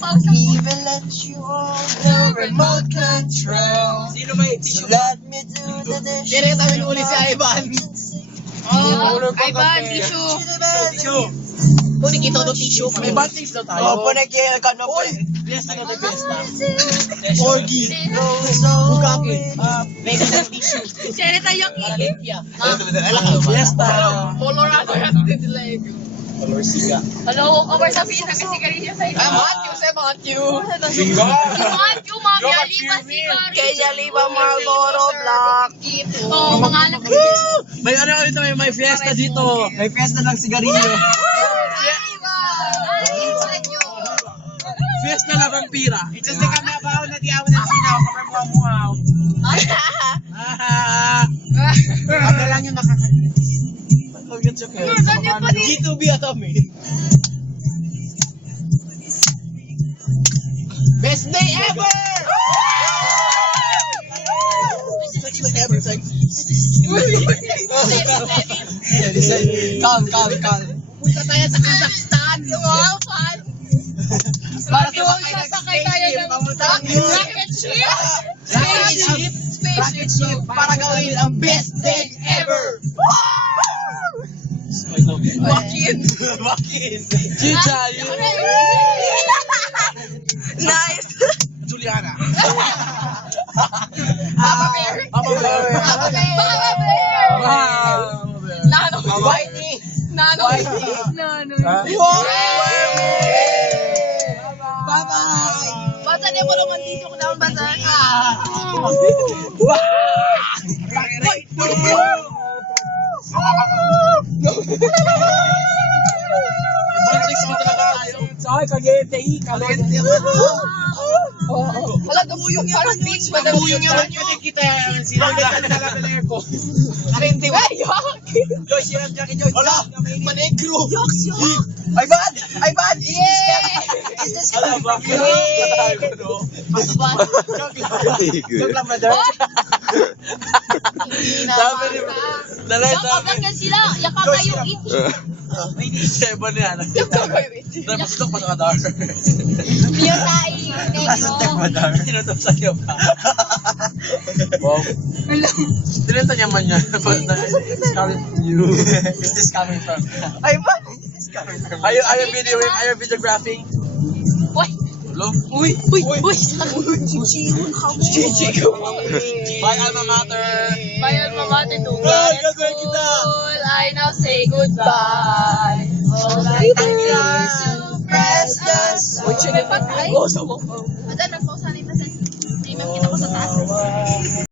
Even let you hold the remote control. Sino may So tissue? let me do the dishes. Kaya namin uli si Ivan. Ivan, tissue. Tissue. Kung nakita ko tissue, may bantings na tayo. Oh, panagkaya ka na po. Fiesta na fiesta. Orgy. Bukake. Next na tissue. Share tayo Fiesta. Colorado yan din leg. Color siga. Hello, cover sa pita kasi kanya sa ito. Matthew, say Matthew. Si Matthew, mami, alipa sigari. Kaya liba Marlboro Black. Oo, mga anak ko. May ano ito, may fiesta dito. May fiesta ng sigarilyo. Fiesta na vampira. Ito sa kami abaw na diyaw ng sinaw kapag muaw. Ano lang yung nakakalimutan. G2B ato me. Best day ever! Best day ever. Calm. Punta tayo sa Kazakhstan. Wow, fun. Para Sasakay tayo ng rocket ship. Rocket ship para gawin ang best day ever. Wakin. Chicha. Nice. Juliana. Papa Bear. Papa Bear. Papa Bear. Nano. Whitey. Nano. Whitey. Nano. Bye-bye. Basta niya mo naman dito ko naman basta. Bantix mo talaga tayo. Sa kagente kagente. Wala dubuyong yan. Parang beach ba Buyong yan. Pwede kita sila na telepo. Karente ba? Joy, siya Jackie Joy. Wala. Manegro. Ivan. Yeah! Is this Alam ba? Joke lang, brother. Sabi ni Yakap lang sila. Yakap kayo it. Seven yan. Tapos ito, pasok ka dar. Pure tayo. Negro. Tinutok sa iyo pa. Wow. Tinenta niya man yan. It's coming from you. Is this coming from? Ivan, is this coming from? Are you videoing? Are you videographing? Uy! Hello? Uy! Chichihon ka mo. Bye, alma mater. Bayan mamate to Ay, gagawin kita. I now say goodbye. All I need is to press the Uy, chinig. Patay. Oh, sa mo. Madal, nagpausan ito sa. Premium kita ko sa taas.